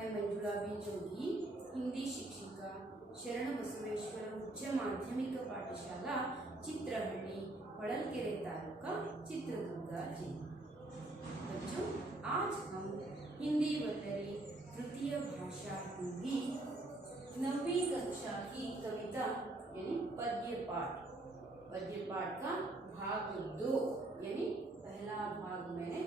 मैं मंजुला बी जोगी, हिंदी शिक्षिका, शरणबसवेश्वर उच्च माध्यमिक पाठशाला चित्रहಳ್ಳಿ ಹೊಳಲ್ಕೆರೆ तालुका चित्रदुर्ग जिला। बच्चों, आज हम हिंदी वल्लरी तृतीय भाषा हिंदी 9वीं कक्षा की कविता यानी पद्य पाठ का भाग 2 यानी पहला भाग मैंने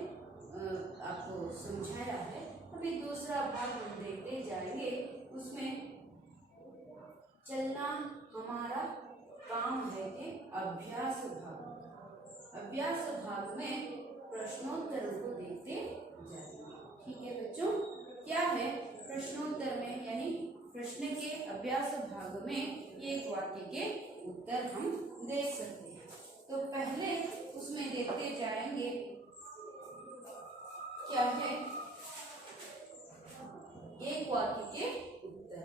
आपको समझाया है। अभी दूसरा भाग हम देखते जाएंगे। उसमें चलना हमारा काम है के अभ्यास भाग में प्रश्नोत्तरों को देखते जाएंगे। ठीक है बच्चों, क्या है प्रश्नोत्तर में यानी प्रश्न के अभ्यास भाग में एक वाक्य के उत्तर हम देख सकते हैं। तो पहले उसमें देखते जाएंगे क्या है एक वाक्य के उत्तर।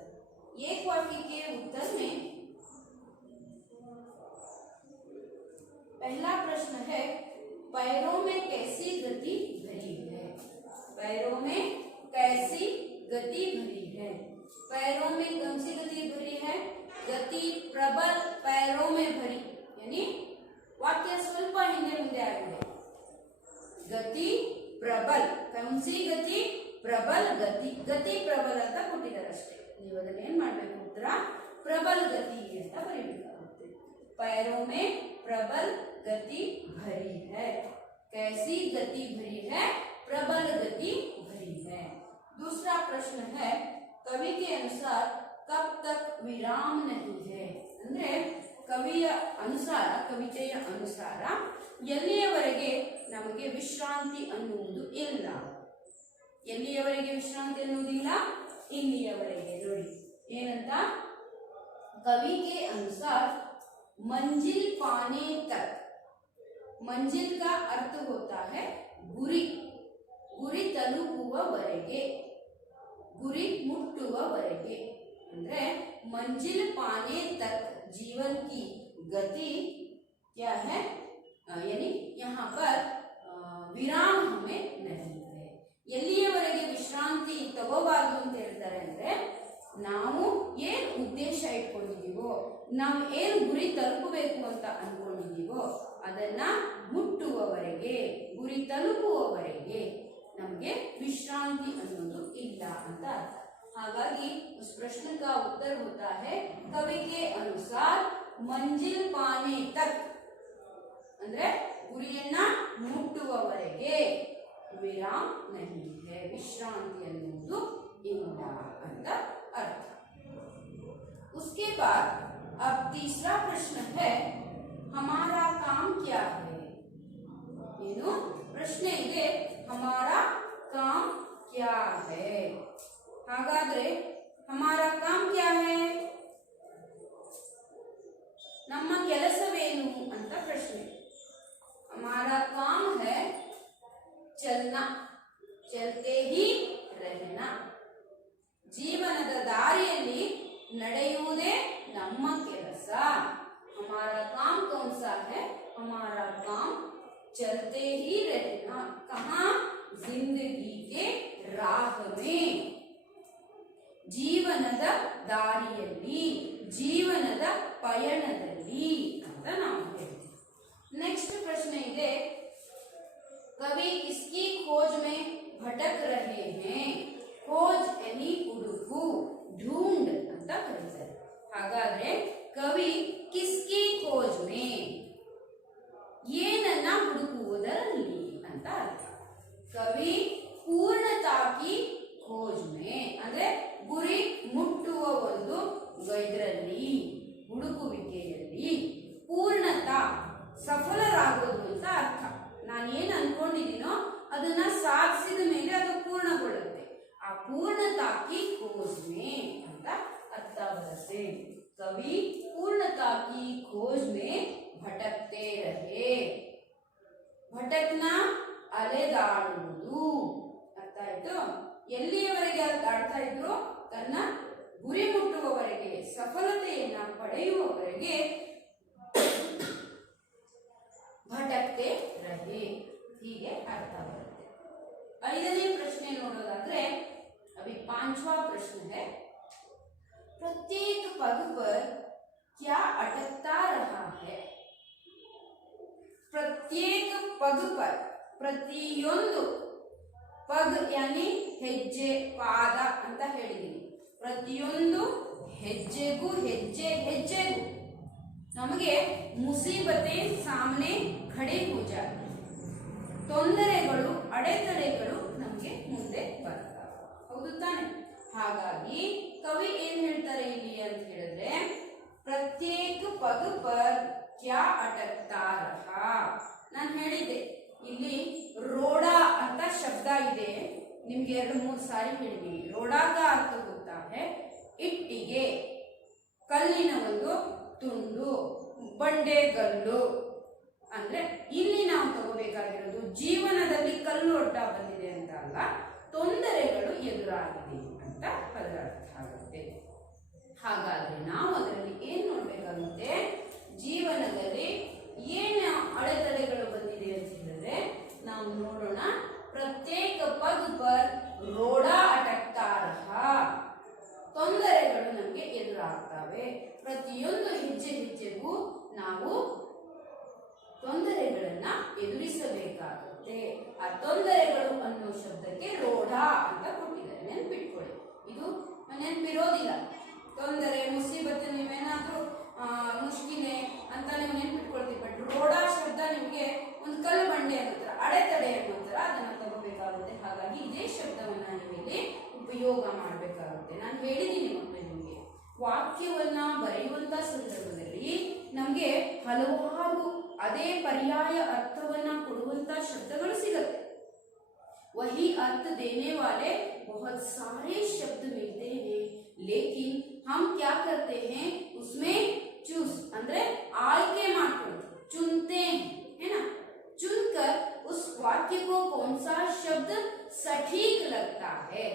एक वाक्य के उत्तर में पहला प्रश्न है, पैरों में कैसी गति भरी है। पैरों में कैसी गति भरी है। पैरों में कौन सी गति भरी है? गति प्रबल पैरों में भरी यानी वाक्य स्वल्प हिंदे ಮುಂದೆ ಆಗಿದೆ। गति प्रबल कौन सी गति? प्रबल गति। गति प्रबल ಅಂತ ಕೊಟ್ಟಿದ್ದಾರೆ ಅಷ್ಟೇ। ನೀವು ಅದನ್ನ ಏನು ಮಾಡಬೇಕು? ಉತ್ತರ प्रबल गति ಅಂತ ಬರೆಯಬೇಕಾಗುತ್ತೆ। पैरों में प्रबल गति भरी है। कैसी गति भरी है? प्रबल गति भरी है। दूसरा प्रश्न है, कवि के अनुसार कब तक विराम नहीं है। ಅಂದ್ರೆ ಕವಿಯ ಅನುಸಾರ ಕವಿತೆಯ ಅನುಸಾರ ಎಲ್ಲಿಯವರೆಗೆ ನಮಗೆ ವಿಶ್ರಾಂತಿ ಅನ್ನುವುದು ಇಲ್ಲ। ಎಲ್ಲಿಯವರೆಗೆ ವಿಶ್ರಾಂತಿ ಅನ್ನುವುದಿಲ್ಲ? ಇಲ್ಲಿಯವರೆಗೆ। ನೋಡಿ ಏನಂತ, कवि के अनुसार मंजिल पाने तक। मंजिल का अर्थ होता है गुरी। गुरी ತಲುಪುವವರೆಗೆ, गुरी ಮುಟ್ಟುವವರೆಗೆ ಅಂದ್ರೆ मंजिल पाने तक जीवन की गति क्या है, यानी यहाँ पर विराम हमें नहीं है। ಎಲ್ಲಿಯವರೆಗೆ ವಿಶ್ರಾಂತಿ ತಗೋಬಾರದು ಅಂತ ಹೇಳ್ತಾರೆ ಅಂದ್ರೆ, ನಾವು ಏನು ಉದ್ದೇಶ ಇಟ್ಕೊಂಡಿದ್ದೀವೋ, ನಾವು ಏನು ಗುರಿ ತಲುಪಬೇಕು ಅಂತ ಅನ್ಕೊಂಡಿದ್ದೀವೋ ಅದನ್ನ ಮುಟ್ಟುವವರೆಗೆ, ಗುರಿ ತಲುಪುವವರೆಗೆ ನಮಗೆ ವಿಶ್ರಾಂತಿ ಅನ್ನೋದು ಇಲ್ಲ ಅಂತ ಅರ್ಥ। ಹಾಗಾಗಿ उस प्रश्न का उत्तर होता है, कवि के अनुसार मंजिल पाने तक ಅಂದ್ರೆ ಗುರಿಯನ್ನ ಮುಟ್ಟುವವರೆಗೆ विराम नहीं है, विश्रांति ಅನ್ನೋದು ಇಲ್ಲ ಅಂತ अर्थ। उसके बाद अब तीसरा प्रश्न है, हमारा काम क्या है। ಏನು ಪ್ರಶ್ನೆ ಇದೆ, हमारा काम क्या है। ಹಾಗಾದ್ರೆ हमारा काम क्या है, ನಮ್ಮ ಕೆಲಸವೇನು ಅಂತ ಪ್ರಶ್ನೆ। हमारा काम है चलना, चलते ही रहना। ಜೀವನದ ದಾರಿಯಲ್ಲಿ ನಡೆಯುವುದೇ ನಮ್ಮ ಕೆಲಸ। हमारा काम कौन सा है? हमारा काम चलते ही रहना। कहाँ? जिंदगी के राह में, ಜೀವನದ ದಾರಿಯಲ್ಲಿ, ಜೀವನದ ಪಯಣದಲ್ಲಿ ಅಂತ ನಾವು ಹೇಳ್ತೀವಿ। ನೆಕ್ಸ್ಟ್ ಪ್ರಶ್ನೆ ಇದೆ, कवि किसकी खोज में भटक रहे हैं। खोज यानी ಹುಡುಕು, ढूंढ ಅಂತ ಕರೀತಾರೆ। ಹಾಗಾದ್ರೆ ಕವಿ ಕಿಸ್ಕಿ ಖೋಜ್ ಮೇ, ಏನನ್ನ ಹುಡುಕುವುದರಲ್ಲಿ ಅಂತ ಅರ್ಥ। ಕವಿ ಪೂರ್ಣತಾ ಕಿ ಖೋಜ್ ಮೇ ಅಂದ್ರೆ ಗುರಿ ಮುಟ್ಟುವ ಒಂದು ಇದರಲ್ಲಿ, ಹುಡುಕುವಿಕೆಯಲ್ಲಿ ಪೂರ್ಣತಾ ಸಫಲರಾಗೋದು ಅಂತ ಅರ್ಥ। ನಾನೇನು ಅನ್ಕೊಂಡಿದ್ದೀನೋ ಅದನ್ನ ಸಾಧಿಸಿದ ಮೇಲೆ ಅದು ಪೂರ್ಣಗೊಳ್ಳುತ್ತೆ। ಆ ಪೂರ್ಣತಾ ಕಿ ಖೋಜ್ ಮೇ ಅಂತ ಅರ್ಥ ಬರುತ್ತೆ। कवि पूर्णता की खोज में भटकते रहे। भटकना ಅಲೆದಾಡುವುದು ಅರ್ಥ ಆಯ್ತು। ಎಲ್ಲಿಯವರೆಗೆ ಅಲೆದಾಡ್ತಾ ಇದ್ರು? ತನ್ನ ಗುರಿ ಮುಟ್ಟುವವರೆಗೆ, ಸಫಲತೆಯನ್ನ ಪಡೆಯುವವರೆಗೆ ಭಟಕತೆ ರಹೆ, ಹೀಗೆ ಅರ್ಥ ಬರುತ್ತೆ। ಐದನೇ ಪ್ರಶ್ನೆ ನೋಡೋದಾದ್ರೆ, अब अभी 5वां प्रश्न है, प्रत्येक पग पर क्या अटकता रहा है? प्रत्येक पग पर, ಪ್ರತಿಯೊಂದು ಪಗ್ ಯಾನಿ ಹೆಜ್ಜೆ ಪಾದ ಅಂತ ಹೇಳಿದೀನಿ. ಪ್ರತಿಯೊಂದು ಹೆಜ್ಜೆಗೂ ಹೆಜ್ಜೆಗೂ ನಮಗೆ ಮುಸೀಬತೆ ಸಾಮನೆ ಖಡೆ ಹೋ ಜಾತೆ, ತೊಂದರೆಗಳು ಅಡೆತಡೆಗಳು ನಮಗೆ ಮುಂದೆ ಬರ್ತವೆ, ಹೌದು ತಾನೆ? ಹಾಗಾಗಿ ಕವಿ ಏನ್ ಹೇಳ್ತಾರೆ ಇಲ್ಲಿ ಅಂತ ಹೇಳಿದ್ರೆ, ಪ್ರತ್ಯೇಕ ಪಗ ಪರ್ ಕ್ಯಾ ಅಟಕ್ತಾ ರಹಾ. ನಾನು ಹೇಳಿದ್ದೆ ಇಲ್ಲಿ ರೋಡಾ ಅಂತ ಶಬ್ದ ಇದೆ, ನಿಮ್ಗೆ 2-3 ಸಾರಿ ಹೇಳಿದೀನಿ. ರೋಡಾ का अर्थ होता है ಇಟ್ಟಿಗೆ, ಕಲ್ಲಿನ ಒಂದು ತುಂಡು, ಬಂಡೆಗಲ್ಲು. ಅಂದ್ರೆ ಇಲ್ಲಿ ನಾವು ತಗೋಬೇಕಾಗಿರೋದು ಜೀವನದಲ್ಲಿ ಕಲ್ಲು ಅಡ್ಡ ಬಂದಿದೆ ಅಂತ ಅಲ್ಲ, ತೊಂದರೆಗಳು ಎದುರಾಗಿದೆ ಅಂತ ಅದರ ಅರ್ಥ ಆಗುತ್ತೆ. ಹಾಗಾದ್ರೆ ನಾವು ಅದರಲ್ಲಿ ಏನ್ ನೋಡ್ಬೇಕಾಗುತ್ತೆ, ಜೀವನದಲ್ಲಿ ಏನು ಅಡೆತಡೆಗಳು ಬಂದಿದೆ ಅಂತ ಹೇಳಿದ್ರೆ ನಾವು ನೋಡೋಣ. ಪ್ರತ್ಯೇಕ ಪಗ್ ಪರ್ ರೋಡಾ ಅಟಕ್ತಾ ರಹಾ, ತೊಂದರೆಗಳು ನಮಗೆ ಎದುರಾಗ್ತವೆ. ಪ್ರತಿಯೊಂದು ಹೆಜ್ಜೆಗೂ ನಾವು ತೊಂದರೆಗಳನ್ನ ಎದುರಿಸಬೇಕಾಗುತ್ತೆ. ಆ ತೊಂದರೆಗಳು ಅನ್ನೋ ಶಬ್ದಕ್ಕೆ ರೋಡಾ ಅಂತ ಕೊಟ್ಟಿದ್ದಾರೆ, ನೆನ್ಪಿಟ್ಕೊಳ್ಳಿ. ಇದು ನೆನ್ಪಿರೋದಿಲ್ಲ. ತೊಂದರೆ ಮುಸೀಬತ್ತು ನೀವೇನಾದ್ರೂ ಮುಷ್ಕಿಲೆ ಅಂತ ನೀವು ನೆನ್ಪಿಟ್ಕೊಳ್ತೀವಿ, ಬಟ್ ರೋಡಾ ಶಬ್ದ ನಿಮಗೆ ಒಂದು ಕಲ್ಲು ಬಂಡೆ ಅನ್ನೋತರ, ಅಡೆತಡೆ ಅನ್ನೋತರ ಅದನ್ನ ತಗೋಬೇಕಾಗುತ್ತೆ. ಹಾಗಾಗಿ ಇದೇ ಶಬ್ದವನ್ನ ನೀವಿಲ್ಲಿ ಉಪಯೋಗ ಮಾಡಬೇಕಾಗುತ್ತೆ. ನಾನು ಹೇಳಿದ್ದೀನಿ ಮಕ್ಕಳು, ನಿಮಗೆ ವಾಕ್ಯವನ್ನ ಬರೆಯುವಂತ ಸಂದರ್ಭದಲ್ಲಿ ನಮ್ಗೆ ಹಲವಾರು ಅದೇ ಪರ್ಯಾಯ ಅರ್ಥವನ್ನ ಕೊಡುವಂತ ಶಬ್ದಗಳು ಸಿಗುತ್ತೆ. वही अर्थ देने वाले बहुत सारे शब्द मिलते हैं, लेकिन हम क्या करते हैं उसमें चूज ಅಂದ್ರೆ ಆಯ್ಕೆ ಮಾಡ್ಕೊಳ್ಳೋದು, चुनते हैं, है ना? चुनकर उस वाक्य को कौन सा शब्द सटीक लगता है,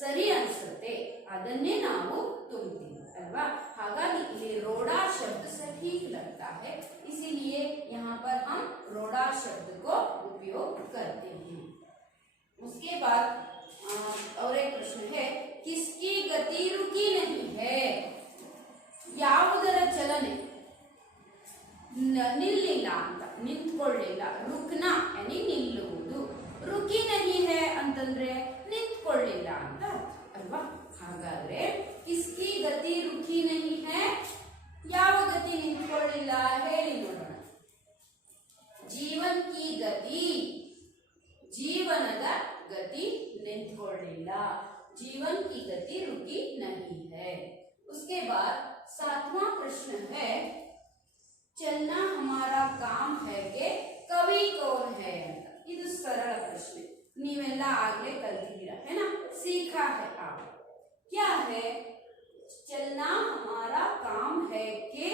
ಸರಿ ಅನ್ಸುತ್ತೆ, ಅದನ್ನೇ ನಾವು ತುಂಬ್ತೀವಿ अल्वा। हालांकि ये रोड़ा शब्द सटीक लगता है, इसीलिए यहाँ पर हम रोड़ा शब्द को उपयोग करते हैं। उसके बाद और एक प्रश्न है, किसकी गति रुकी नहीं है? ಯಾವುದರ ಚಲನೆ ನಿಲ್ಲಿಲ್ಲ ಅಂತ, ನಿಂತ್ಕೊಳ್ಳಿಲ್ಲ. ರುಕ್ನ ಯಾನಿ ನಿಲ್ಲುವುದು, ರುಕಿ ನಹಿ ಹೈ ಅಂತಂದ್ರೆ ನಿಂತ್ಕೊಳ್ಳಿಲ್ಲ ಅಂತ ಅಲ್ವಾ? ಹಾಗಾದ್ರೆ ಕಿಸ್ಕಿ ಗತಿ ರುಕಿ ನಹಿ ಹೈ, ಯಾವ ಗತಿ ನಿಂತ್ಕೊಳ್ಳಿಲ್ಲ ಹೇಳಿ ನೋಡೋಣ. ಜೀವನ್ ಕಿ ಗತಿ, ಜೀವನದ ಗತಿ ನಿಂತ್ಕೊಳ್ಳಿಲ್ಲ. जीवन की गति रुकी नहीं है। उसके बाद 7वां प्रश्न है, चलना हमारा काम है के कवि कौन है ಅಂತ. ಇದು ಸರಳ ಪ್ರಶ್ನೆ, ನೀವೆಲ್ಲ ಆಗ್ಲೇ ಕಲ್ತಿದ್ದೀರಾ, है ना? सीखा है आप। क्या है चलना हमारा काम है के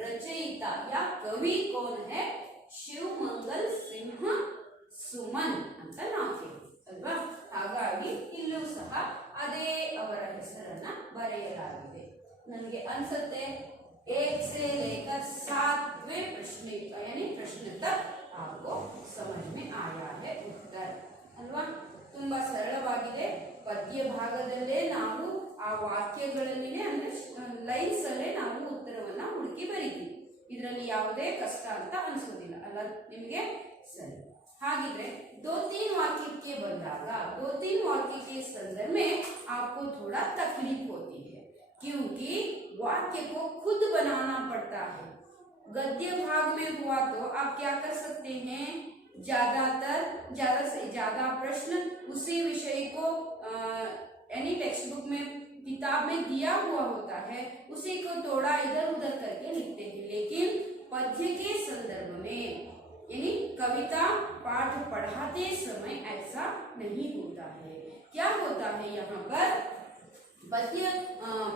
रचयिता या कवि कौन है? ಶಿವಮಂಗಲ್ ಸಿಂಹ ಸುಮನ್ ಅಂತ ನಾವು ಹೇಳ್ತೀವಿ ಅಲ್ವಾ? ಹಾಗಾಗಿ ಇಲ್ಲೂ ಸಹ ಅದೇ ಅವರ ಹೆಸರನ್ನ ಬರೆಯಲಾಗಿದೆ. ನನಗೆ ಅನ್ಸುತ್ತೆ 1 से लेकर 7वें प्रश्न यानी प्रश्न तक आपको समझ में आया है उत्तर ಅಲ್ವಾ? ತುಂಬಾ ಸರಳವಾಗಿದೆ. ಪದ್ಯ ಭಾಗದಲ್ಲೇ ನಾವು ಆ ವಾಕ್ಯಗಳನ್ನೇ ಅಂದ್ರೆ ಲೈನ್ಸ್ ಅಲ್ಲೇ ನಾವು ಉತ್ತರವನ್ನ ಹುಡುಕಿ ಬರೀತೀವಿ. ಇದರಲ್ಲಿ ಯಾವುದೇ ಕಷ್ಟ ಅಂತ ಅನಿಸೋದಿಲ್ಲ ಅಲ್ಲ ನಿಮಗೆ? ಸರಿ, ಹಾಗಿದ್ರೆ 2-3 वाक्य के ಬಂದಾಗ 2-3 वाक्य के संदर्भ में आपको थोड़ा तकलीफ होती है, क्योंकि वाक्य को खुद बनाना पड़ता है। गद्य भाग में हुआ तो आप क्या कर सकते हैं, ज्यादा से ज्यादा प्रश्न उसी विषय को यानी टेक्स्ट बुक में किताब में दिया हुआ होता है, उसी को थोड़ा इधर उधर करके लिखते हैं। लेकिन पद्य के संदर्भ में यानी कविता पाठ पढ़ाते समय ऐसा नहीं होता है। क्या होता है यहाँ पर, पद्य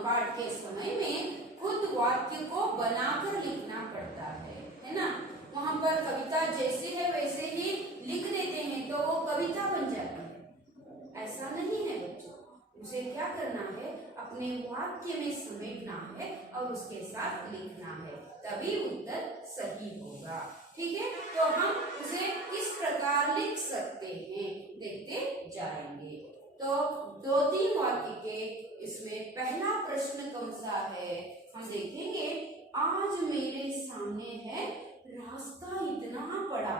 पाठ के समय में खुद वाक्य को बनाकर लिखना पड़ता है ना? वहाँ पर कविता जैसी है वैसे ही लिख देते हैं तो वो कविता बन जाती है, ऐसा नहीं है बच्चों। उसे क्या करना है, अपने वाक्य में समेटना है और उसके साथ लिखना है, तभी उत्तर सही होगा। ठीक है, तो हम उसे किस प्रकार लिख सकते हैं देखते जाएंगे। तो 2-3 वाक्य वाक्य के इसमें पहला प्रश्न कौन सा है, हम देखेंगे। आज मेरे सामने है रास्ता इतना बड़ा,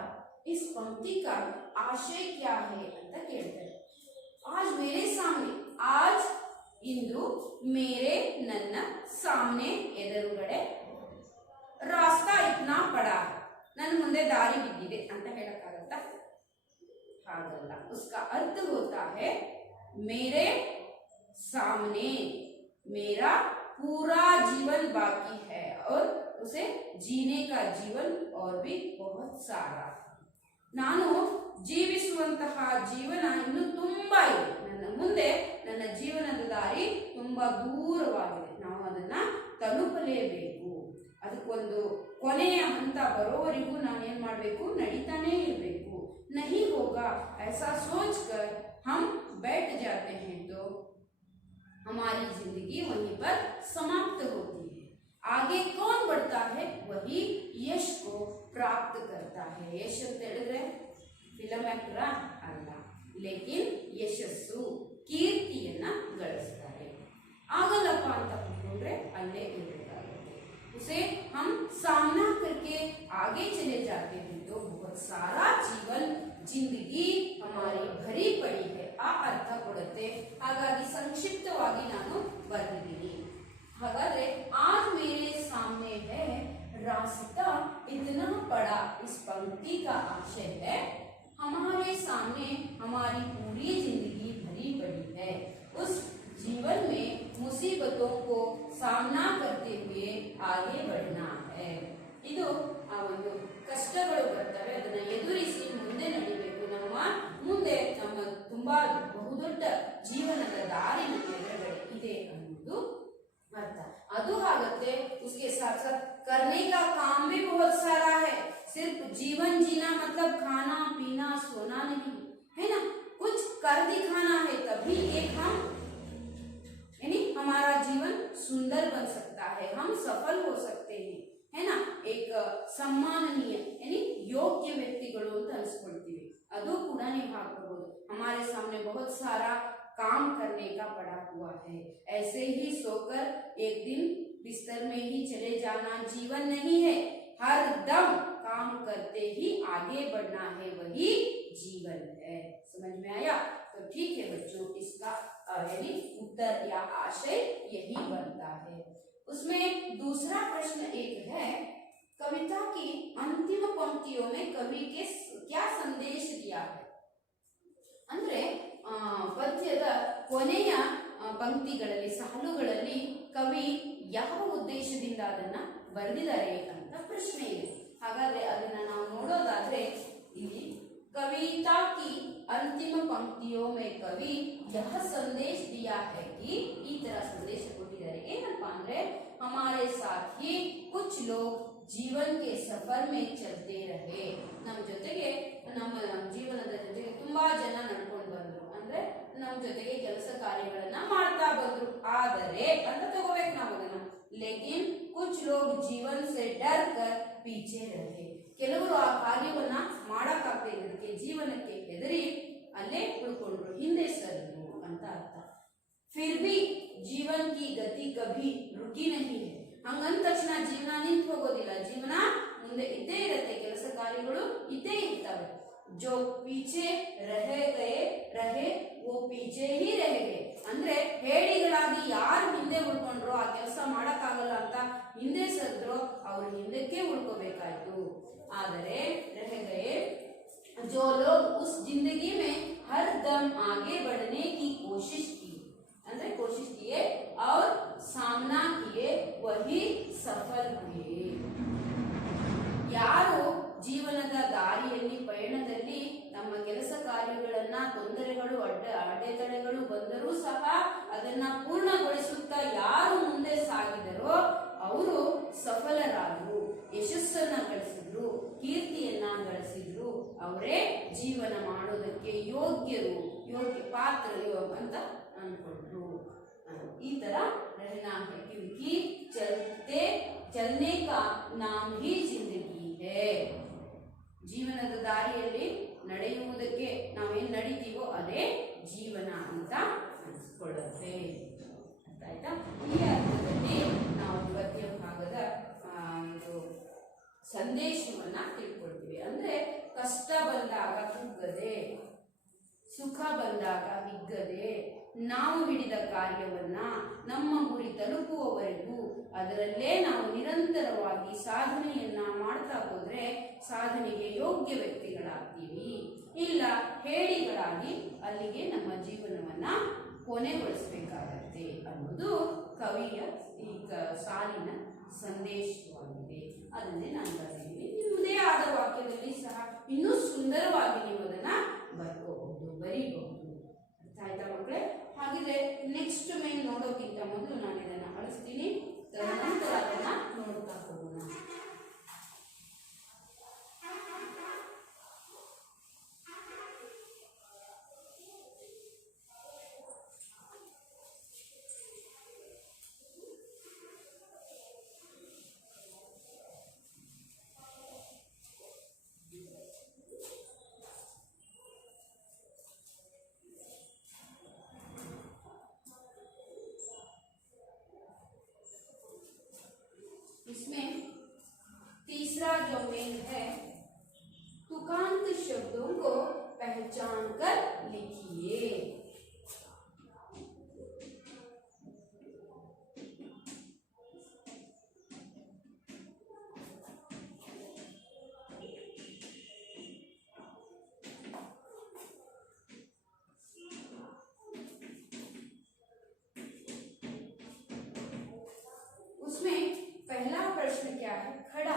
इस पंक्ति का आशय क्या है ಅಂತ ಕೇಳ್ತಾರೆ। आज मेरे सामने, आज ಇಂದು मेरे ನನ್ನ सामने ಎದುರುಗಡೆ रास्ता इतना बड़ा, ನನ್ನ ಮುಂದೆ ದಾರಿ ಬಿದ್ದಿದೆ ಅಂತ ಹೇಳಕ್ಕಾಗತ್ತಾ? हागल्ला। उसका अर्थ होता है मेरे सामने मेरा पूरा जीवन बाकी है और उसे जीने का जीवन और भी बहुत सारा। ನಾನು ಜೀವಿಸುವಂತಹ ಜೀವನ ಇನ್ನು ತುಂಬಾ ಇದೆ, ನನ್ನ ಮುಂದೆ ನನ್ನ ಜೀವನದ ದಾರಿ ತುಂಬಾ ದೂರವಾಗಿದೆ, ನಾವು ಅದನ್ನ ತಲುಪಲೇಬೇಕು, ಅದಕ್ಕೊಂದು ಕೊನೆಯ ಹಂತ ಬರೋವರೆಗೂ ನಾನೇನ್ ಮಾಡಬೇಕು, ನಡೀತಾನೇ ಇರಬೇಕು। नहीं होगा ऐसा सोचकर हम बैठ जाते हैं तो हमारी जिंदगी वहीं पर समाप्त होती है। आगे कौन बढ़ता है, वही यश को प्राप्त करता है। यश ಅಂತ ಹೇಳಿದ್ರೆ ಫಿಲಂ ಆಕ್ಟರ್ ಅಲ್ಲ, ಲೇಕಿನ್ ಯಶಸ್ಸು ಕೀರ್ತಿಯನ್ನ ಗಳಿಸ್ತಾರೆ। ಆಗಲ್ಲಪ್ಪ ಅಂತ ಕೂತ್ಕೊಂಡ್ರೆ ಅಲ್ಲೇ ಇರಬೇಕಾಗುತ್ತೆ। उसे हम सामना करके आगे चले जाते हैं तो बहुत सारा जीवन जिंदगी हमारी भरी पड़ी है आ अर्थ ಕೊಡುತ್ತೆ। ಹಾಗಾಗಿ ಸಂಕ್ಷಿಪ್ತವಾಗಿ ನಾನು ಬರೆದಿದ್ದೀನಿ। ಹಾಗಾದ್ರೆ आज मेरे सामने है रास्ता इतना बड़ा, इस पंक्ति का आशय है हमारे सामने हमारी पूरी जिंदगी भरी पड़ी है, उस जीवन में मुसीबतों को सामना करते हुए आगे बढ़ना है। ಇದು ಒಂದು ಕಷ್ಟಗಳು ಬರ್ತವೆ, ಅದನ್ನ ಎದುರಿಸಿ ಮುಂದೆ ನಡಿಬೇಕು, ನಮ್ಮ ಮುಂದೆ ನಮ್ಮ ತುಂಬಾ ಬಹುದೊಡ್ಡ ಜೀವನದ ದಾರಿ ನಮ್ಮ ಎದುರುಗಡೆ ಇದೆ ಅನ್ನೋದು अर्थ। ಅದು ಹಾಗತ್ತೆ उसके साथ साथ करने का काम भी बहुत सारा है, सिर्फ जीवन जीना मतलब खाना पीना सोना नहीं है ना, कुछ कर दिखाना है, तभी एक हम यानी हमारा जीवन सुंदर बन सकता है, हम सफल हो सकते हैं, है ना, एक सम्माननीय यानी योग्य व्यक्तिಗಳು ಅಂತ ಅನಿಸ್ಕೊಳ್ತೀವಿ। ಅದು ಕೂಡ ನೀವು ಹಾಕಬಹುದು। हमारे सामने बहुत सारा काम करने का पड़ा हुआ है, ऐसे ही सोकर एक दिन बिस्तर में ही चले जाना जीवन नहीं है, हर दम काम करते ही आगे बढ़ना है, वही जीवन है। समझ में आया? तो ठीक है बच्चों, इसका यानी उत्तर या आशय यही बनता है। उसमें दूसरा प्रश्न एक है, कविता की अंतिम पंक्तियों में कवि के क्या संदेश दिया है? ಅಂದ್ರೆ ಪದ್ಯದ ಕೊನೆಯ ಪಂಕ್ತಿಗಳಲ್ಲಿ ಸಾಲುಗಳಲ್ಲಿ ಕವಿ ಯಾವ ಉದ್ದೇಶದಿಂದ ಅದನ್ನ ಬರೆದಿದ್ದಾರೆ ಅಂತ ಪ್ರಶ್ನೆ ಇದೆ। ಹಾಗಾದ್ರೆ ಅದನ್ನ ನಾವು ನೋಡೋದಾದ್ರೆ ಇಲ್ಲಿ कविता की अंतिम पंक्तियों में कवि यह संदेश दिया है कि ಈ ತರ ಸಂದೇಶ ಕೊಟ್ಟಿದ್ದಾರೆ, ಏನಪ್ಪಾ ಅಂದ್ರೆ हमारे साथ ही कुछ लोग जीवन के सफर में चलते रहे, ನಮ್ಮ ಜೊತೆಗೆ ನಮ್ಮ ಜೀವನದ ಜೊತೆಗೆ ತುಂಬಾ ಜನ ನಡ್ಕೊಂಡು ಬಂದ್ರು, ಅಂದ್ರೆ ನಮ್ಮ ಜೊತೆಗೆ ಕೆಲಸ ಕಾರ್ಯಗಳನ್ನ ಮಾಡ್ತಾ ಬಂದ್ರು, ಆದರೆ ಅಂತ ತಗೋಬೇಕು ನಾವು ಅದನ್ನ। लेकिन कुछ लोग जीवन से डर कर पीछे रहे, ಕೆಲವರು ಆ ಕಾರ್ಯವನ್ನ ಮಾಡಕ್ಕಾಗದೆ ಇರೋದಕ್ಕೆ ಜೀವನಕ್ಕೆ ಹೆದರಿ ಅಲ್ಲೇ ಉಳ್ಕೊಂಡ್ರು, ಹಿಂದೆ ಸರಿದ್ರು ಅಂತ ಅರ್ಥ। फिर भी जीवन की गति कभी रुकी नहीं है, ಹಂಗಂದ ತಕ್ಷಣ ಜೀವನ ನಿಂತು ಹೋಗೋದಿಲ್ಲ, ಜೀವನ ಮುಂದೆ ಇದ್ದೇ ಇರುತ್ತೆ, ಕೆಲಸ ಕಾರ್ಯಗಳು ಇದ್ದೇ ಇರ್ತವೆ। जो पीछे रहे वो पीछे ही रह गए, ಅಂದ್ರೆ ಹೇಡಿಗಳಾಗಿ ಯಾರು ಹಿಂದೆ ಉಳ್ಕೊಂಡ್ರೋ, ಆ ಕೆಲಸ ಮಾಡಕ್ಕಾಗಲ್ಲ ಅಂತ ಹಿಂದೆ ಸರಿದ್ರೋ ಅವ್ರು ಹಿಂದಕ್ಕೆ ಉಳ್ಕೋಬೇಕಾಯ್ತು। ಆದರೆ रह गए जो लोग उस जिंदगी में हर दम आगे बढ़ने की कोशिश की, ಅಂದ್ರೆ कोशिश किए और सामना किए, वही सफल हुए। ಯಾರು ಜೀವನದ ದಾರಿಯಲ್ಲಿ ಪಯಣದಲ್ಲಿ ತಮ್ಮ ಕೆಲಸ ಕಾರ್ಯಗಳನ್ನ ತೊಂದರೆಗಳು ಅಡೆತಡೆಗಳು ಬಂದರೂ ಸಹ ಅದನ್ನ ಪೂರ್ಣಗೊಳಿಸುತ್ತಾ ಯಾರು ಮುಂದೆ ಸಾಗಿದರೋ ಅವರು ಸಫಲರಾದರು, ಯಶಸ್ಸನ್ನ ಗಳಿಸಿದ್ರು, ಕೀರ್ತಿಯನ್ನ ಗಳಿಸಿದ್ರು, ಅವರೇ ಜೀವನ ಮಾಡೋದಕ್ಕೆ ಯೋಗ್ಯ ಪಾತ್ರರು ಅಂತ ಅನ್ಕೊಂಡ್ರು। ಈ ತರ रहना है क्योंकि चलने का नाम ही जिंदगी है, ಜೀವನದ ದಾರಿಯಲ್ಲಿ ನಡೆಯುವುದಕ್ಕೆ ನಾವೇನು ನಡೀತೀವೋ ಅದೇ ಜೀವನ ಅಂತ ಅನಿಸ್ಕೊಳ್ಳುತ್ತೆ। ಸಿಕ್ಕದೆ, ಸುಖ ಬಂದಾಗ ಹಿಗ್ಗದೆ, ನಾವು ಹಿಡಿದ ಕಾರ್ಯವನ್ನ ನಮ್ಮ ಗುರಿ ತಲುಪುವವರೆಗೂ ಅದರಲ್ಲೇ ನಾವು ನಿರಂತರವಾಗಿ ಸಾಧನೆಯನ್ನ ಮಾಡ್ತಾ ಹೋದ್ರೆ ಸಾಧನೆಗೆ ಯೋಗ್ಯ ವ್ಯಕ್ತಿಗಳಾಗ್ತೀವಿ. ಇಲ್ಲ ಹೇಳಿಗಳಾಗಿ ಅಲ್ಲಿಗೆ ನಮ್ಮ ಜೀವನವನ್ನ ಕೊನೆಗೊಳಿಸಬೇಕಾಗತ್ತೆ ಅನ್ನೋದು ಕವಿಯ ಈ ಸಾಲಿನ ಸಂದೇಶವಾಗಿದೆ. ಅದನ್ನೇ ನಾನು ಬರ್ತಿದ್ದೀನಿ. ನಿಮ್ಮದೇ ಆದ ವಾಕ್ಯದಲ್ಲಿ ಸಹ ಇನ್ನೂ ಸುಂದರವಾಗಿ ನೀವು ಅದನ್ನ ಬರ್ಕೋಬಹುದು, ಬರೀಬಹುದು. ಅರ್ಥ ಆಯ್ತಾ ಮಕ್ಕಳೇ? ಹಾಗಿದ್ರೆ ನೆಕ್ಸ್ಟ್ ಮೇನ್ ನೋಡೋಕ್ಕಿಂತ ಮೊದಲು ನಾನು ಇದನ್ನ ಅಳಿಸ್ತೀನಿ, ತದನಂತರ ಅದನ್ನ ನೋಡ್ತಾ ಹೋಗೋಣ. इसमें तीसरा जो मेन है, तुकांत शब्दों को पहचान कर लिखिए। उसमें पहला प्रश्न क्या है? खड़ा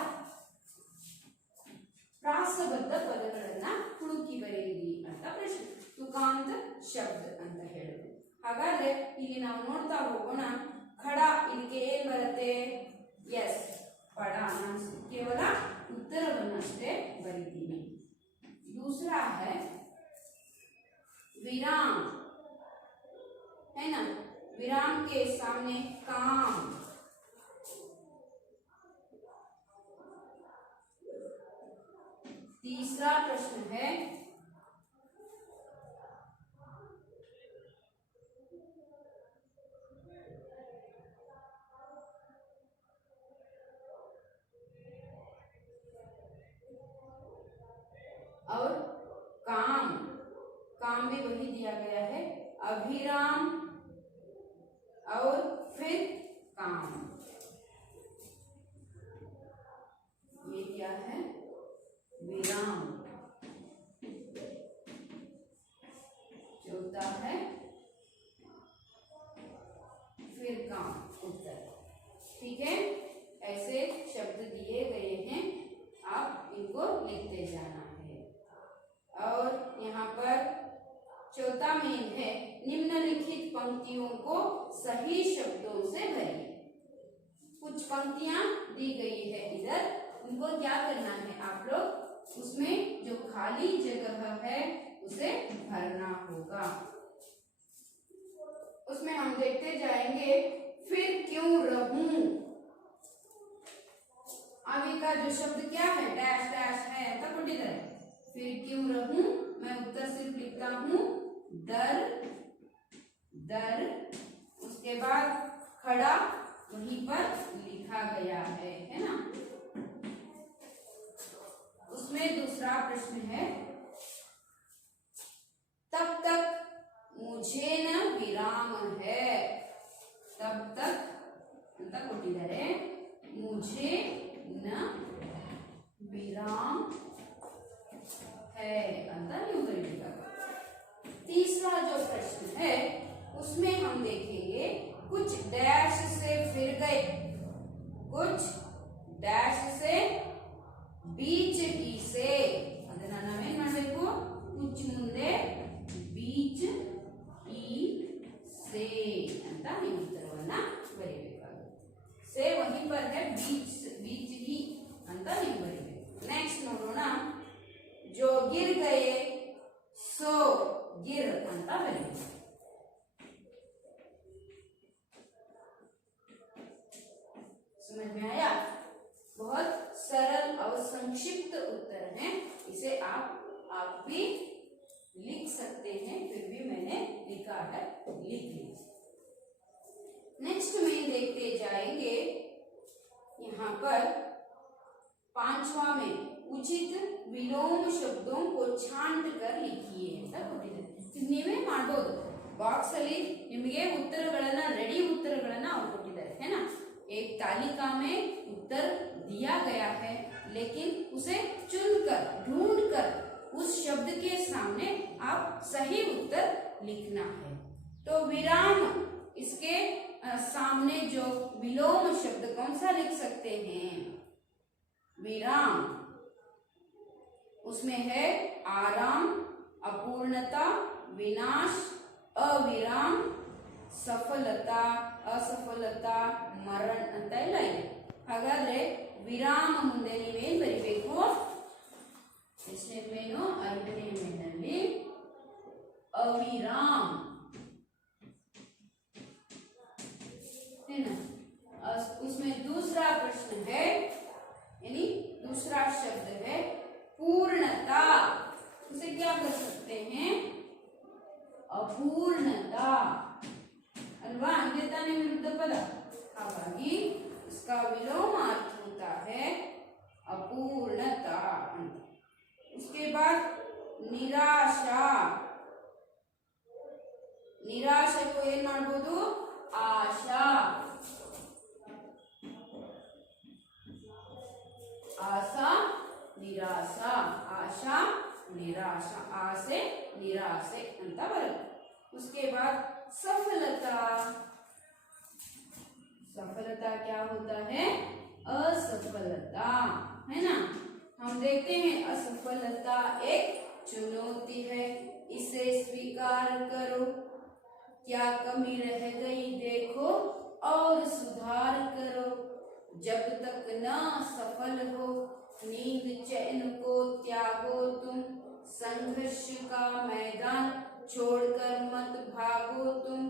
ಪ್ರಾಸಬದ್ಧ ಪದಗಳನ್ನ ಹುಡುಕಿ ಬರೆಯಿರಿ ಅಂತ ಪ್ರಶ್ನೆ. ತುಕಾಂತ ಶಬ್ದ ಅಂತ ಹೇಳುದು. ಹಾಗಾದ್ರೆ ಇಲ್ಲಿ ನಾವು ನೋಡ್ತಾ ಹೋಗೋಣ. ಖಡ ಇದಕ್ಕೆ ಏನ್ ಬರುತ್ತೆ? ಎಸ್, ಪಡ. ನಾನು ಕೇವಲ ಉತ್ತರವನ್ನಷ್ಟೇ ಬರೀತೀನಿ. दूसरा है विराम, है ना? विराम के सामने काम। तीसरा प्रश्न है और काम। काम भी वही दिया गया है, अभिराम और फिर काम। ये क्या है? विराम। चौथा है फिर काम, उत्तर। ठीक है, ऐसे शब्द दिए गए हैं, आप इनको लिखते जाना है। और यहाँ पर चौथा मेन है, निम्नलिखित पंक्तियों को सही शब्दों से भरिए। कुछ पंक्तियां दी गई है इधर, उनको क्या करना है? आप लोग उसमें जो खाली जगह है उसे भरना होगा। उसमें हम देखते जाएंगे, फिर क्यों रहूं। आगे का जो शब्द क्या है? डैश डैश है, तब इधर फिर क्यों रहूं। मैं उत्तर सिर्फ लिखता हूं, डर डर। उसके बाद खड़ा वहीं पर लिखा गया है ना? उसमें दूसरा प्रश्न है, तब तक मुझे न विराम है। तब तक ಅಂತ ಕೊಟ್ಟಿದ್ದಾರೆ, मुझे न विराम है ಅಂತ ನೀವು ಬರೀಬೇಕಾಗುತ್ತೆ. तीसरा जो प्रश्न है उसमें हम देखेंगे, कुछ डैश से फिर गए, कुछ डैश से बीच ही से, ಅದನ್ನ ನಾವೇನ್ ಮಾಡಬೇಕು? ಕುಚ್ ಮುಂದೆ बीच ही से ಅಂತ ನೀವು ಉತ್ತರವನ್ನ ಬರೀಬೇಕಾಗುತ್ತೆ. से वहीं पर है, बीच बीच ही ಅಂತ ನೀವು ಬರೀಬೇಕು. नेक्स्ट ನೋಡೋಣ, जो गिर गए सो गिर ಅಂತ ಬರೀಬೇಕು. समझ में आया? बहुत सरल और संक्षिप्त उत्तर है, इसे आप भी लिख सकते हैं, फिर भी मैंने लिखा है, लिख लीजिए। नेक्स्ट में देखते जाएंगे, यहाँ पर पांचवा में उचित विलोम शब्दों को छांट कर लिखिए ಅಂತ ಕೊಟ್ಟಿದ್ದಾರೆ. ನೀವೇ ಮಾಡಬಹುದು. ಬಾಕ್ಸ್ ಅಲ್ಲಿ ನಿಮಗೆ ಉತ್ತರಗಳನ್ನ ರೆಡಿ ಉತ್ತರಗಳನ್ನ ಅವರು ಕೊಟ್ಟಿದ್ದಾರೆ है ना. एक तालिका में उत्तर दिया गया है लेकिन उसे चुनकर ढूंढकर उस शब्द के सामने आप सही उत्तर लिखना है. तो विराम इसके सामने जो विलोम शब्द कौन सा लिख सकते हैं? विराम. उसमें है आराम, अपूर्णता, विनाश, अविराम, सफलता, असफलता, मरण ಅಂತ ಎಲ್ಲ ಇದೆ. ಹಾಗಾದ್ರೆ ವಿರಾಮ ಮುಂದೆ ನೀವೇನ್ ಬರಿಬೇಕು? ಎಷ್ಟನೇ ಮೇನು? 5ನೇ ಮೇನಲ್ಲಿ अविराम है ना. उसमें दूसरा प्रश्न है यानी दूसरा शब्द है पूर्णता. उसे क्या कर सकते हैं? अपूर्णता अल्वा. अंगे ताने विरुद्ध पद. हाಗಾಗಿ इसका विलोम अर्थ होता है अपूर्णता. उसके बाद निराशा. निराशा को ಏನ್ ಮಾಡಬಹುದು? आशा. आशा निराशा. आशा निराशा. आसे निराशे ಅಂತ ಬರುತ್ತೆ. उसके बाद सफलता. सफलता क्या होता है? असफलता है ना. हम देखते हैं असफलता एक चुनौती है, इसे स्वीकार करो. क्या कमी रह गई देखो और सुधार करो. जब तक न सफल हो नींद चैन को त्यागो तुम. संघर्ष का मैदान छोड़कर मत भागो तुम.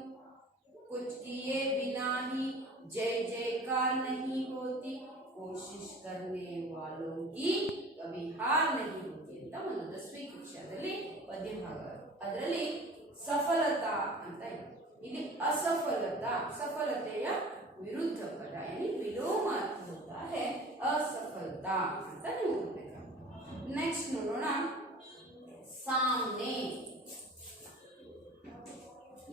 कुछ किए बिना ही जय जयकार नहीं होती. कोशिश करने वालों की कभी हार नहीं होती ಅಂತ ಒಂದು 10ನೇ ಕಕ್ಷಾದಲ್ಲಿ ಪದ್ಯ ಭಾಗ. ಅದರಲ್ಲಿ ಸಫಲತಾ ಅಂತ ಇದೆ. ಇಲ್ಲಿ असफलता सफलತೆಯ विरुद्ध पद यानी विलोम अर्थ होता है असफलता ಅಂತ ನೀವು ಓದಬೇಕು. ನೆಕ್ಸ್ಟ್ ನೋಡೋಣ सामने.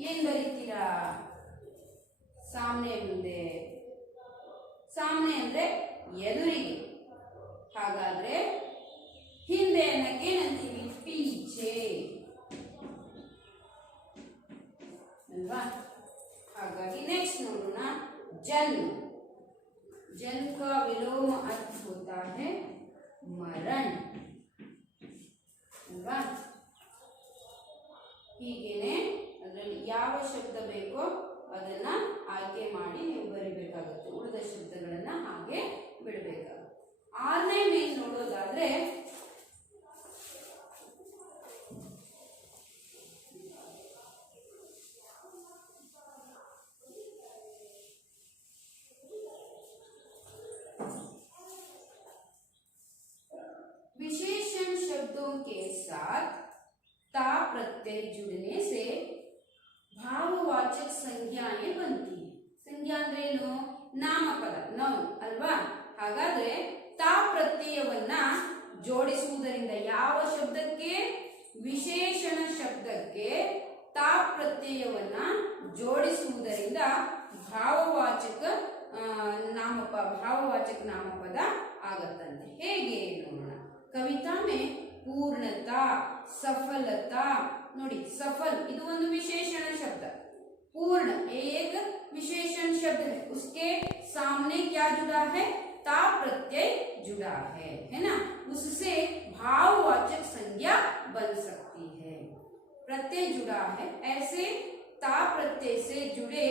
ಏನ್ ಬರೀತೀರಾ? सामने ಮುಂದೆ. सामने ಅಂದ್ರೆ ಎದುರಿಗೆ. ಹಾಗಾದ್ರೆ ಹಿಂದೆ ಅನ್ನಕ್ಕೆ ಏನಂತೀವಿ? ಪೀಛೆ अल्वा. हाಗಾಗಿ नेक्स्ट ನೋಡೋಣ जन्म. जन्म का विलोम अर्थ होता है मरण अल्वा. ಹೀಗೇನೆ ಅದರಲ್ಲಿ ಯಾವ ಶಬ್ದ ಬೇಕೋ ಅದನ್ನ ಆಯ್ಕೆ ಮಾಡಿ ನೀವು ಬರಿಬೇಕಾಗುತ್ತೆ. ಉಳಿದ ಶಬ್ದಗಳನ್ನ ಹಾಗೆ ಬಿಡಬೇಕಾಗುತ್ತೆ. 6ನೇ ಮೇನ್ ನೋಡೋದಾದ್ರೆ विशेषण शब्दों के साथ ता प्रत्यय जुड़ने से भाववाचक संज्ञाएं बनती है. संज्ञा ಅಂದ್ರೆ ಏನು? ನಾಮಪದ ನೌನ್ ಅಲ್ವಾ. ಹಾಗಾದ್ರೆ ತಾ ಪ್ರತ್ಯಯವನ್ನ ಜೋಡಿಸುವುದರಿಂದ ಯಾವ ಶಬ್ದಕ್ಕೆ? ವಿಶೇಷಣ ಶಬ್ದಕ್ಕೆ ತಾ ಪ್ರತ್ಯಯವನ್ನ ಜೋಡಿಸುವುದರಿಂದ ಭಾವವಾಚಕ ನಾಮಪದ ಆಗತ್ತಂತೆ. ಹೇಗೆ ನೋಡೋಣ. कविता में पूर्णता, सफलता. ನೋಡಿ सफल ಇದು ಒಂದು विशेषण शब्द. पूर्ण एक विशेषण शब्द है, उसके सामने क्या जुड़ा है? ता प्रत्यय जुड़ा है ना. उससे भाववाचक संज्ञा बन सकती है. प्रत्यय जुड़ा है. ऐसे ता प्रत्यय से जुड़े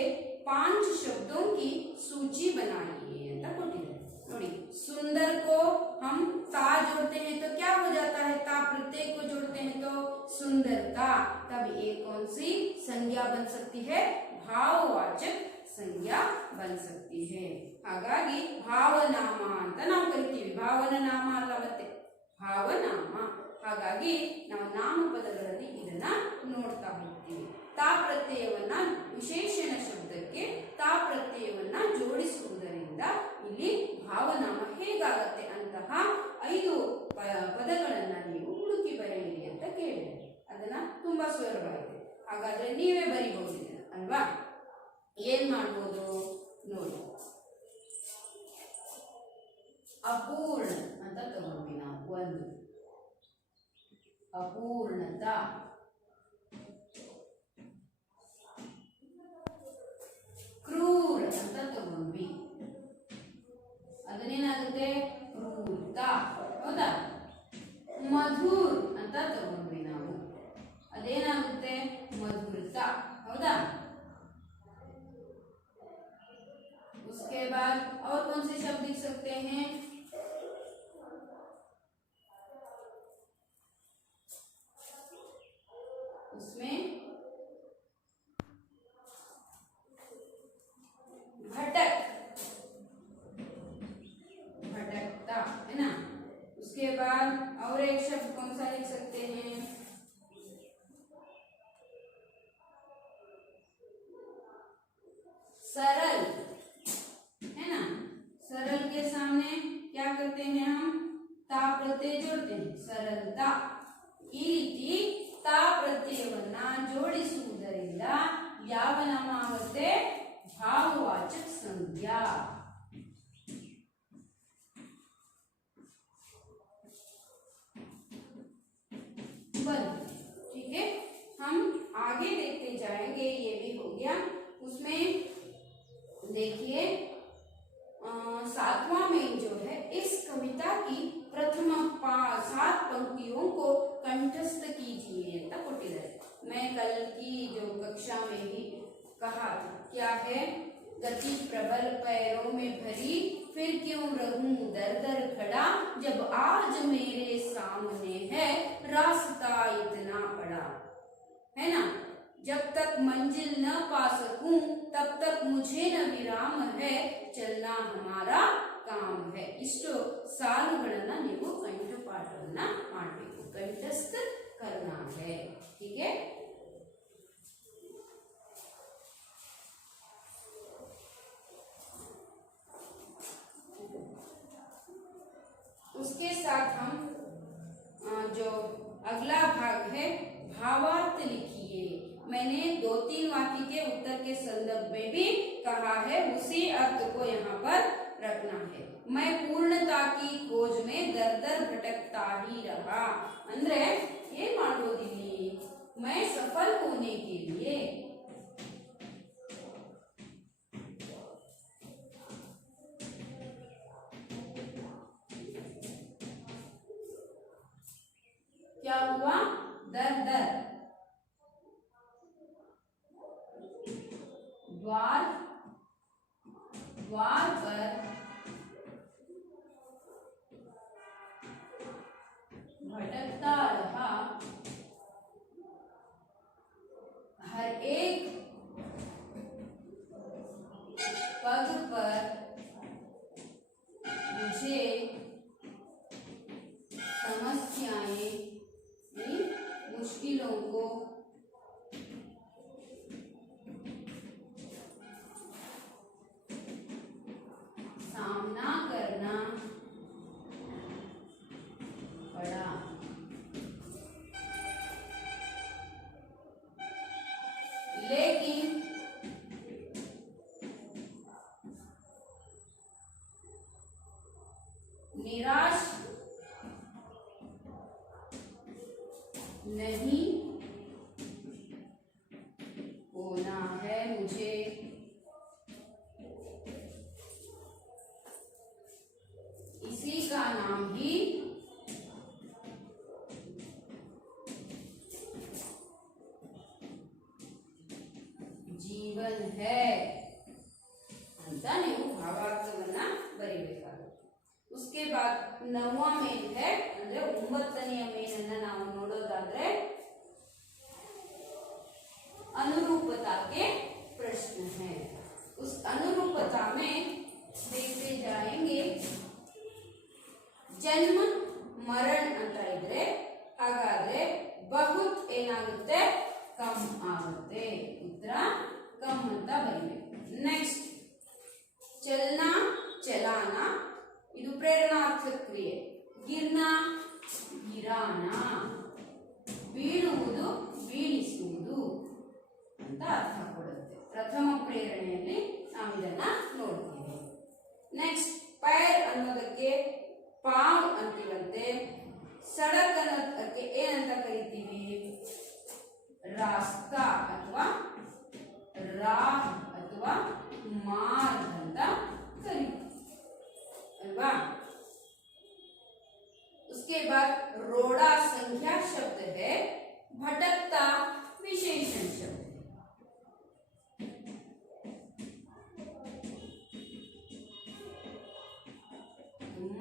5 शब्दों की सूची बनाइए ಅಂತ ಕೊಟ್ಟಿದ್ದಾರೆ. ನೋಡಿ सुंदर को हम ता जोड़ते हैं तो क्या हो जाता है? ता प्रत्यय को जोड़ते हैं तो सुंदरता. तब एक कौन सी संज्ञा बन सकती है? भाववाचक संज्ञा बन सकती है. ಹಾಗಾಗಿ ಭಾವನಾಮ ಅಂತ ನಾವು ಕರಿತೀವಿ. ಭಾವನಾಮ ಅಲ್ಲ ಮತ್ತೆ ಭಾವನಾಮ. ಹಾಗಾಗಿ ನಾವು ನಾಮಪದಗಳಲ್ಲಿ ಇದನ್ನ ನೋಡ್ತಾ ಹೋಗ್ತೀವಿ. ತಾ ಪ್ರತ್ಯಯವನ್ನ ವಿಶೇಷಣ ಶಬ್ದಕ್ಕೆ ತಾ ಪ್ರತ್ಯಯವನ್ನ ಜೋಡಿಸುವುದರಿಂದ ಇಲ್ಲಿ ಭಾವನಾಮ ಹೇಗಾಗತ್ತೆ ಅಂತಹ 5 ಸ್ವರವಾಗಿದೆ. ಹಾಗಾದ್ರೆ ನೀವೇ ಬರಿಬಹುದು ಅಲ್ವಾ? ಏನ್ ಮಾಡ್ಬೋದು ನೋಡಿ. ಅಪೂರ್ಣ ಅಂತ ತಗೊಂಡ್ವಿ ನಾವು. ಒಂದು ಅಪೂರ್ಣತ, ಕ್ರೂರ ಅಂತ ತಗೊಂಡ್ವಿ. ಅದನ್ನೇನಾಗುತ್ತೆ? ಕ್ರೂರತ. ಹೌದಾ? ಮಧುರ್ ಅಂತ ತಗೊಂಡ್ವಿ ನಾವು. ಅದೇನಾಗುತ್ತೆ? मधुरता. हौदा? उसके बाद और कौन से शब्द लिख सकते हैं? उसमें भटक, भटकता है ना। उसके बाद और एक शब्द कौन सा लिख सकते हैं? सरल, है ना। सरल के सामने क्या करते हैं हम? ता प्रत्यय जोड़ते हैं. सरलता. ಈ ರೀತಿ ತಾ ಪ್ರತ್ಯಯವನ್ನ ಜೋಡಿಸುವುದರಿಂದ ಯಾವ ನಾಮ ಆಗುತ್ತೆ? ಭಾವವಾಚಕ ಸಂಜ್ಞಾ. ठीक है, हम आगे देखते जाएंगे. ये भी हो गया. उसमें देखिए 7वां मेन जो है, इस कविता की प्रथम 7 पंक्तियों को कंठस्थ कीजिए ಅಂತ ಕೊಟ್ಟಿದ್ದಾರೆ. मैं कल की जो कक्षा में भी कहा था, क्या है? गति प्रबल पैरों में भरी, फिर क्यों रहूं दर दर खड़ा, जब आज मेरे सामने है रास्ता इतना बड़ा, है ना। जब तक मंजिल न पा सकूं तब तक मुझे न विराम है, चलना हमारा काम है. इಷ್ಟು ಸಾಲುಗಳನ್ನ ನೀವು ಕಂಠಪಾಠವನ್ನ ಮಾಡಬೇಕು. ಕಂಠಸ್ಥ करना है. ठीक है. उसके साथ हम जो अगला भाग है, भावार्थ लिखिए. मैंने 2-3 वाक्य के उत्तर के संदर्भ में भी कहा है, उसी अर्थ को यहाँ पर रखना है. मैं पूर्णता की खोज में दर दर भटकता ही रहा. ಅಂದ್ರೆ ಏನ್ ಮಾಡಬಹುದು ಇಲ್ಲಿ? मैं सफल होने के लिए क्या हुआ? दर दर द्वार द्वार पर भटकता रहा. हर एक पग पर मुझे समस्याएं, मुश्किलों को सामना करना पड़ा. लेकिन निराश नहीं होना है मुझे. इसी का नाम ही जीवन है ಅಂತ ನೀವು ಭಾವಾರ್ಥವನ್ನ ಬರಿಬೇಕಾಗುತ್ತೆ. उसके बाद 9वां ಮೇನ್ है, ಅಂದ್ರೆ 9ನೆಯ ಮೇನ್ ಅನ್ನ ನಾವು ನೋಡೋದಾದ್ರೆ अनुरूपता के प्रश्न है. उस अनुरूपता में देखते जाएंगे. जन्म मरण ಅಂತ ಇದ್ರೆ ಹಾಗಾದ್ರೆ ಬಹುತ್ ಏನಾಗುತ್ತೆ? ಕಮ್ ಆಗುತ್ತೆ. ಉತ್ತರ ಕಮ್ ಅಂತ ಬರೀಬೇಕು. ನೆಕ್ಸ್ಟ್ ಚಲನ ಚಲಾನ, ಇದು ಪ್ರೇರಣಾರ್ಥಕ ಕ್ರಿಯೆ. ಗಿರ್ನ ಗಿರಾನ, ಬೀಳುವುದು ಬೀಳಿಸುವುದು.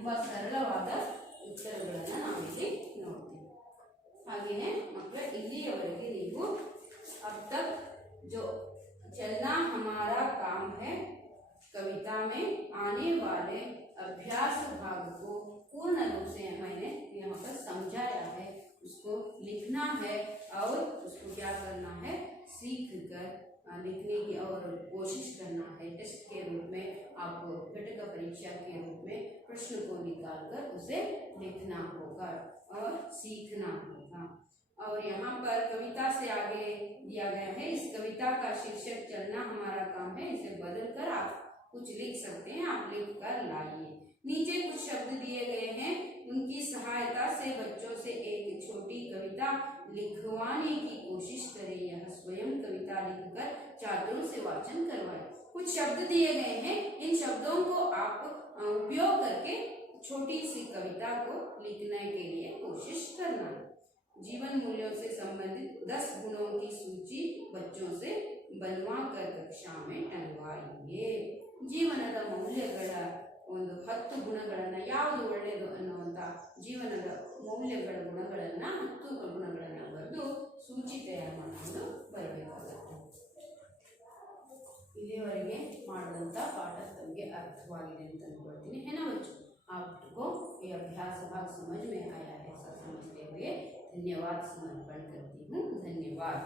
ತುಂಬಾ ಸರಳವಾದ ಉತ್ತರಗಳನ್ನು ನಾವಿಲ್ಲಿ ನೋಡ್ತೀವಿ. ಹಾಗೆಯೇ ಮಕ್ಕಳೇ, ಇಲ್ಲಿಯವರೆಗೆ ನೀವು अब तक जो चलना हमारा काम है कविता में आने वाले अभ्यास भाग को पूर्ण रूप से मैंने यहाँ पर समझाया है. उसको लिखना है और उसको क्या करना है, सीख कर लिखने की और कोशिश करना है. टेस्ट के रूप में आपको घटक परीक्षा के रूप में प्रश्न को निकालकर उसे लिखना होगा और सीखना होगा. और यहाँ पर कविता से आगे दिया गया है, इस कविता का शीर्षक चलना हमारा काम है. इसे बदलकर आप कुछ लिख सकते हैं. आप लिख कर लाइए. नीचे कुछ शब्द दिए गए हैं, उनकी सहायता से बच्चों से एक छोटी कविता लिखवाने की कोशिश करें. यह स्वयं कविता लिखकर छात्रों से वाचन करवाएं. कुछ शब्द दिए गए हैं, इन शब्दों को आप उपयोग करके छोटी सी कविता को लिखने के लिए कोशिश करना है. जीवन मूल्यों से संबंधित 10 गुणों की सूची बच्चों से बनवा कर कक्षा में टंगवाइए. ಜೀವನದ ಮೌಲ್ಯಗಳ ಒಂದು 10 ಗುಣಗಳನ್ನು, ಯಾವುದು ಒಳ್ಳೆಯದು ಅನ್ನುವಂಥ ಜೀವನದ ಮೌಲ್ಯಗಳ ಗುಣಗಳನ್ನು 10 ಗುಣಗಳನ್ನು ಬರೆದು ಸೂಚಿ ತಯಾರು ಮಾಡಿಕೊಂಡು ಬರಬೇಕಾಗುತ್ತೆ. ಇಲ್ಲಿಯವರೆಗೆ ಮಾಡಿದಂಥ ಪಾಠ ತಮಗೆ अर्थवाಗಿದೆ ಅಂತ ಅಂದ್ಕೊಳ್ತೀನಿ. है ना बच्चों, आपको ये अभ्यास भाग समझ में आया है. ऐसा समझते हुए धन्यवाद समर्पण करती हूँ. धन्यवाद.